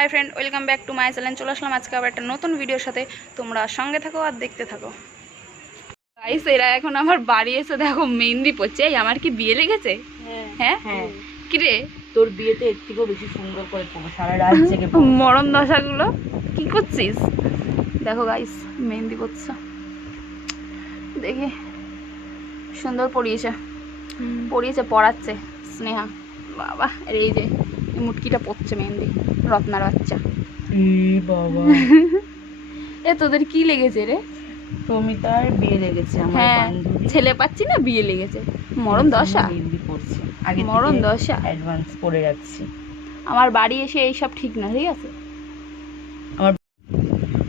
High friend welcome back to my channel चले आसलाम आज के आबार एक नतून भिडियोर साथे तोमरा संगे थाको और देखते थाको। गाइस एरा एखन आमार बाड़ी एसे देखो मेहंदी पड़ছে আমার কি বিয়ে লেগেছে? হ্যাঁ হ্যাঁ কি রে তোর বিয়েতে এর থেকেও বেশি সুন্দর করে পড়বো সারা রাত জেগে মরণ দশাগুলো কি করছিস দেখো গাইস মেহেন্দি পড়ছে দেখি সুন্দর পড়িয়েছে পড়াচ্ছে স্নেহা বাবা এই যে এই মুটকিটা পড়ছে মেহেন্দি রত্নার বাচ্চা বাবা এ তোদের কি লেগেছে রে? প্রমিতার বিয়ে লেগেছে আমার বান্ধবী ছেলে পাচ্ছি না বিয়ে লেগেছে মরণ দশা মেহেন্দি পড়ছে আগে মরণ দশা অ্যাডভান্স করে রাখছি। আমার বাড়ি এসে এই সব ঠিক না ঠিক আছে।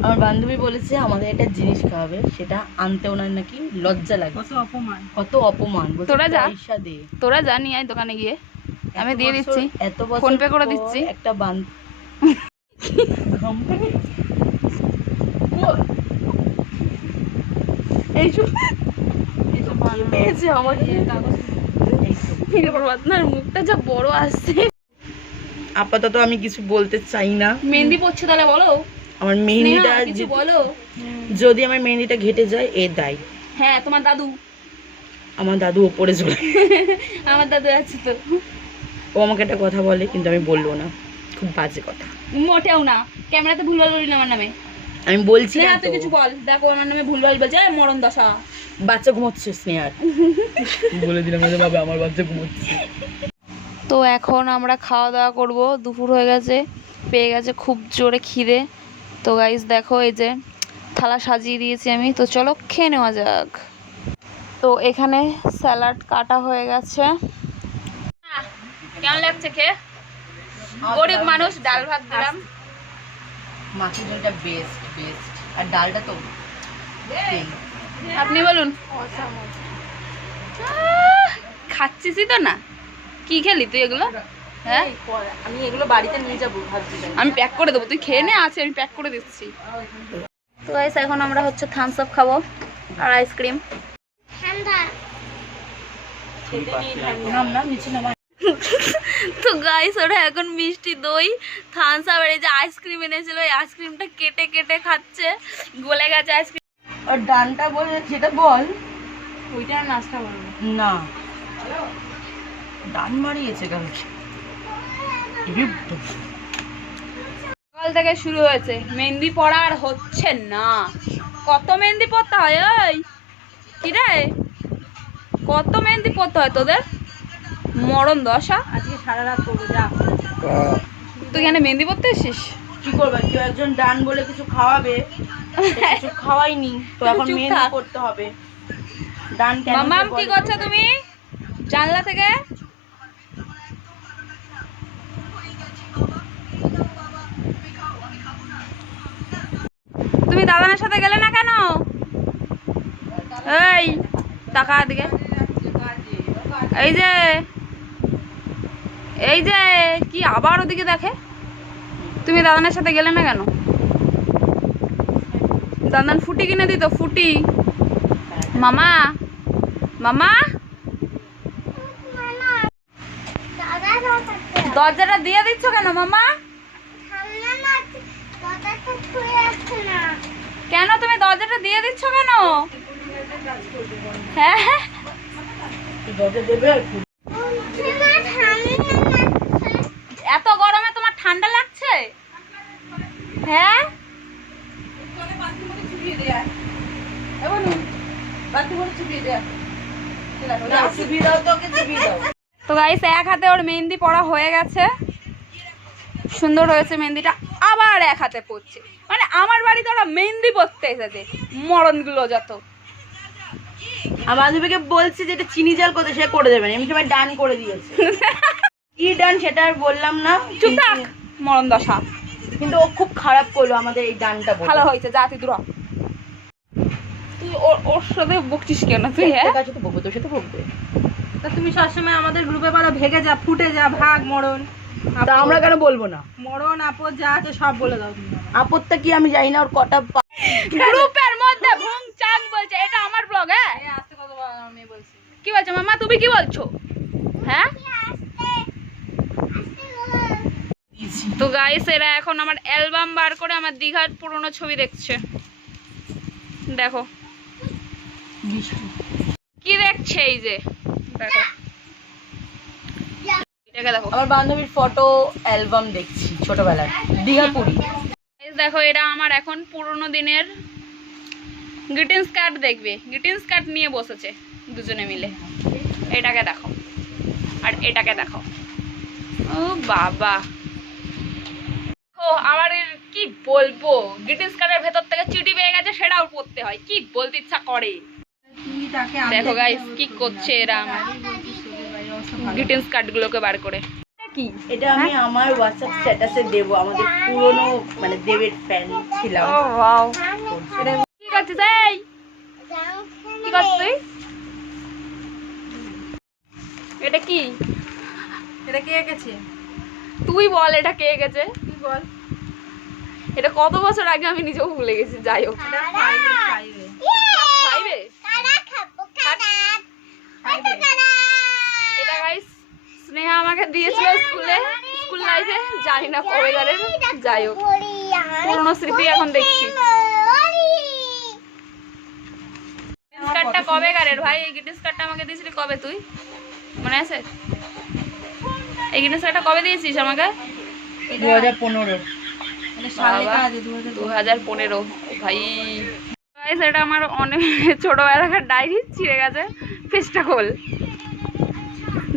আমার বান্ধবী বলেছে আমাদের একটা জিনিস খাওয়াবে সেটা আনতে ওনার নাকি লজ্জা লাগে কত অপমান তোরা যা নিয়ে আয় দোকানে গিয়ে আমি দিয়ে দিচ্ছি এত বছর ফোন পে করে দিচ্ছি একটা মুখটা যা বড় আসছে। আপাতত আমি কিছু বলতে চাই না। মেহেন্দি পড়ছে তাহলে বলো আমার মেহেন্দিটা কিছু বলো। যদি আমার মেহেন্দিটা ঘেটে যায় এ দায়। হ্যাঁ তোমার দাদু আমার দাদু ওপরে চলে আমার দাদু আছে তো ও আমাকে একটা কথা বলে কিন্তু আমি বলবো না খুব বাজে কথা মোটেও না ক্যামেরাতে ভুলভাল বলি না আমার নামে আমি বলছি না তুই কিছু বল দেখো আমার নামে ভুলভাল বলছে মরণ দশা বাচ্চা ঘুমোচ্ছে স্নেহার বলে দিলাম বাবা আমার বাচ্চা ঘুমোচ্ছে। তো এখন আমরা খাওয়া দাওয়া করব দুপুর হয়ে গেছে পেয়ে গেছে খুব জোরে খিদে। তো গাইস দেখো এই যে থালা সাজিয়ে দিয়েছি আমি তো চলো খেয়ে নেওয়া যাক। তো এখানে স্যালাড কাটা হয়ে গেছে কেমন লাগছে খেয়ে? গরিব মানুষ ডাল ভাত দিলাম মাছের ঝোলটা বেস্ট আর ডালটা তো আপনি বলুন খাচ্ছিসই তো না কি খেলি তুই এগুলো? হ্যাঁ আমি এগুলো বাড়িতে নিয়ে যাবো ভাবছি আমি প্যাক করে দেবো তুই খেয়ে নে আছে আমি প্যাক করে দিচ্ছি। তো গাইস এখন আমরা হচ্ছে থামস আপ খাবো আর আইসক্রিম তো গাইস ওরা এখন মিষ্টি দই থামস আপ আর এই যে আইসক্রিম এনেছিল এই আইসক্রিমটা কেটে কেটে খাচ্ছে গলে গেছে আইসক্রিম। আর ডানটা বলে যেটা বল ওইটা নাস্তা বলবো না ডান মারিয়েছে কালকে সকাল থেকে শুরু হয়েছে মেহেন্দি পড়া আর হচ্ছে না। কত মেহেন্দি পড়তে হয় ওই কি রে কত মেহেন্দি পড়তে হয় তোদের মরণ দশা? আজকে সারা রাত করবো যা তুই এখানে মেহেন্দি পড়তে এসিস কি করবে কেউ একজন ডান বলে কিছু খাওয়াবে কিছু খাওয়াইনি তো এখন মেহেন্দি করতে হবে। ডান কেন মামাম কি করছো তুমি জানলা থেকে? তুমি দাদানের সাথে গেলে না কেন? এই টাকা দিকে এই যে কি আবার ওদিকে দেখে তুমি দাদানের সাথে গেলে না কেন? দাদান ফুটি কিনে দিত ফুটি মামা মামা দরজাটা দিয়ে দিচ্ছ কেন মামা? কেন তুমি দরজাটা দিয়ে দিচ্ছ কেন? হ্যাঁ এত গরমে তোমার ঠান্ডা লাগছে? হ্যাঁ তো গাইস এক হাতে ওর মেহেন্দি পড়া হয়ে গেছে সুন্দর হয়েছে মেহেন্দিটা আবার এক হাতে পড়ছে মানে আমার বাড়িতে ওরা মেহেন্দি পড়তে এসেছে মরণগুলো যত। আমার বান্ধবীকে বলছি যে এটা চিনি জাল করতে সে করে দেবেন এমনি সময় ডান করে দিয়েছে কি ডান সেটা আর বললাম না চুপ থাক মরণ দশা। কিন্তু ও খুব খারাপ করলো আমাদের এই ডানটা ভালো হয়েছে যা তুই দূর তুই ওর সাথে বকছিস কেন তুই? হ্যাঁ কাছে তো বকবে তোর সাথে বকবে তা তুমি সবসময় আমাদের গ্রুপে বলো ভেগে যা ফুটে যা ভাগ মরণ তা আমরা কেন বলবো না? মরণ আপদ যা আছে সব বলে দাও তুমি। আপদটা কি আমি জানি না ওর কটা গ্রুপের মধ্যে ভুং চাক বলছে এটা আমার ব্লগ। হ্যাঁ আজকে কত আমি বলছি কি বলছো মামা তুমি কি বলছো? হ্যাঁ দিচ্ছি। তো গাইস এরা এখন আমার অ্যালবাম বার করে আমার দীঘার পুরনো ছবি দেখছে। দেখো কি দেখছে, এই যে দেখো, এটাকে দেখো। আমার বান্ধবীর ফটো অ্যালবাম দেখছি ছোটবেলার, দীঘা পুরী। Guys, দেখো এরা আমার এখন পুরনো দিনের গ্রিটিংস কার্ড দেখবে, গ্রিটিংস কার্ড নিয়ে বসেছে দুজনে মিলে। এটাকে দেখো আর এটাকে দেখো। ও বাবা, ও আমার কি বলবো, গ্রিটিংস কার্ডের ভেতর থেকে চিঠি পেয়ে গেছে, সেটাও পড়তে হয়, কি বলতে ইচ্ছা করে। দেখো গাইস কি করছে এরা আমার গ্রিটিংস কার্ডগুলোকে বার করে। কি এটা আমি আমার হোয়াটসঅ্যাপ স্ট্যাটাসে দেব, আমাদের পুরনো মানে দেবের ফ্যান ছিলাম। ও ওয়াও, কি করছিস এই, কি করছিস তুই? এটা কি, এটা কে এঁকেছে? তুই বল এটা কে এঁকেছে? তুই বল। এটা কত বছর আগে আমি নিজেও ভুলে গেছি। যাই হোক, এটা ফাইভে ফাইভে ফাইভে এটা গাইস স্নেহা আমাকে দিয়েছিল স্কুলে, স্কুল লাইফে, জানি না কবেকারের। যাই হোক, পুরনো স্মৃতি এখন দেখছি। গ্রিটিংস কার্ডটা কবেকারের ভাই? এই গ্রিটিংস কার্ডটা আমাকে দিয়েছিলি কবে তুই, মনে আছে? এই গ্রিটিংস কার্ডটা কবে দিয়েছিস আমাকে? 2015। মানে সাল লেখা আছে 2015 ভাই। গাইস এটা আমার অনেক ছোটবেলাকার ডায়েরি, ছিঁড়ে গেছে, পেজটা খোল।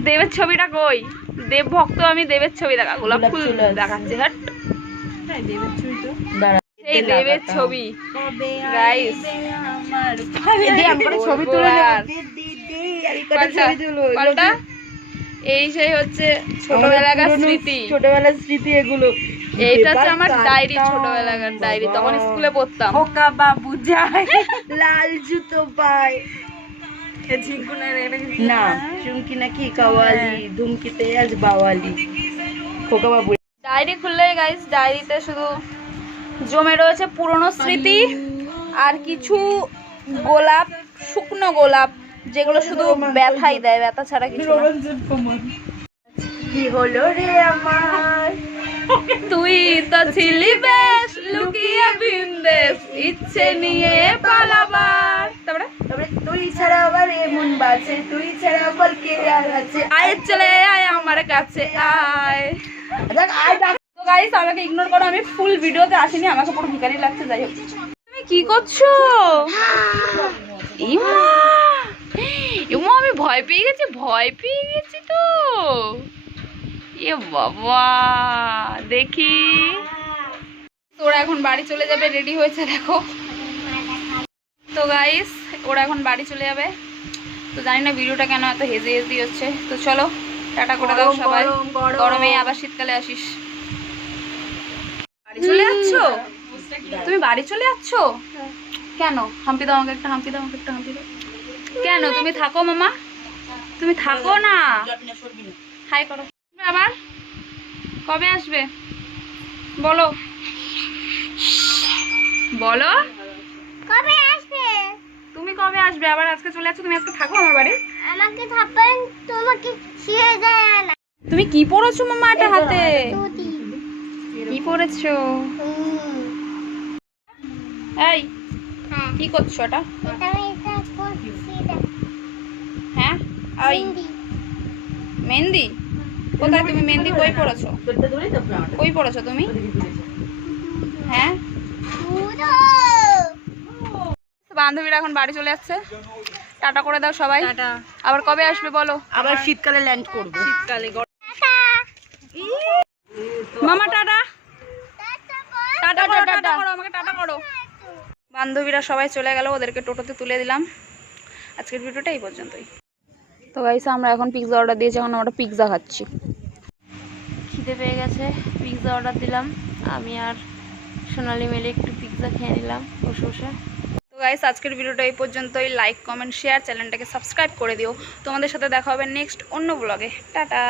দেবের ছবিটা কই? দেব ভক্ত আমি, দেবের ছবি দেখা, গোলাপ ফুল দেখাচ্ছে। হাট, দেবের ছবি তো। দাঁড়া, এই দেবের ছবি গাইস। ছবি তুলে পাল্টা এই সেই হচ্ছে ছোটবেলাকার স্মৃতি, ছোটবেলার স্মৃতি এগুলো। এইটা হচ্ছে আমার ডায়েরি, ছোটবেলাকার ডায়েরি, তখন স্কুলে পড়তাম। খোকা বাবু যায়, লাল জুতো পায় এ ঝিঙ্কুনের এটা কি? না, চুমকি নাকি কাওয়ালি, ধুমকিতে আজ বাওয়ালি। খোকা বাবু ডায়েরি খুললে গাইস, ডায়েরিতে শুধু জমে রয়েছে পুরনো স্মৃতি আর কিছু গোলাপ, শুকনো গোলাপ, যেগুলো শুধু ব্যথাই দেয়, ব্যথা ছাড়া কিছু না। কি হলো রে আমার, তুই তো ছিলি বেশ লুকিয়ে বিন্দেশ, ইচ্ছে নিয়ে পালাবার। তারপরে তবে তুই ছাড়া আবার এমন বাজে, তুই ছাড়া বল কে আর আছে। আয় চলে আয় আমার কাছে আয়। দেখ আয় ডাক। তো গাইস আমাকে ইগনোর করো, আমি ফুল ভিডিওতে আসিনি, আমাকে পুরো ভিখারি লাগছে। যাই হোক, তুমি কি করছো? ইমা ইমা, আমি ভয় পেয়ে গেছি, ভয় পেয়ে গেছি তো। এ বাবা, দেখি তোরা এখন বাড়ি চলে যাবে, রেডি হয়েছে দেখো। তো গাইস ওরা এখন বাড়ি চলে যাবে, তো জানি না ভিডিওটা কেন এত হেজি হেজি হচ্ছে। তো চলো টাটা করে দাও সবাই, গরমে আবার শীতকালে আসিস। বাড়ি চলে যাচ্ছ তুমি, বাড়ি চলে যাচ্ছ কেন? হাম্পি দাও আমাকে একটা, হাম্পি দাও আমাকে একটা, হাম্পি দাও। কেন? তুমি থাকো মামা, তুমি থাকো না। হাই করো। আবার কবে আসবে বলো, বলো কবে আসবে? তুমি কবে আসবে আবার? আজকে চলে যাচ্ছ তুমি, আজকে থাকো আমার বাড়ি। আমাকে থাপ্পড় তোমাকে ছিঁড়ে দেয় না। তুমি কি পরেছো মামা এটা হাতে? তুই কি পরেছো? এই হ্যাঁ, কি করছো এটা? এটা আমি এটা করছি দেখ। হ্যাঁ ওই হিন্দি। মেহেন্দি কোথায়? তুমি মেহেন্দি কই পরেছো? তোরটা ধরে তো না, কই পরেছো তুমি? হ্যাঁ, পুরো বান্ধবীরা এখন বাড়ি চলে যাচ্ছে, টাটা করে দাও সবাই। টাটা। আবার কবে আসবে বলো? আবার শীতকালে ল্যান্ড করবো। শীতকালে। টাটা। মামা টাটা, টাটা টাটা বল। করো, টাটা করো, আমাকে টাটা করো। বান্ধবীরা সবাই চলে গেল, ওদেরকে টোটোতে তুলে দিলাম। আজকের ভিডিওটা এই পর্যন্তই। তো গাইস আমরা এখন পিৎজা অর্ডার দিয়েছি, এখন আমরা পিৎজা খাচ্ছি। খিদে পেয়ে গেছে, পিৎজা অর্ডার দিলাম, আমি আর সোনালি মিলে একটু পিৎজা খেয়ে নিলাম বসে বসে। তো গাইস আজকের ভিডিওটা এই পর্যন্তই। লাইক কমেন্ট শেয়ার, চ্যানেলটাকে সাবস্ক্রাইব করে দিও। তোমাদের সাথে দেখা হবে নেক্সট অন্য ব্লগে। টাটা।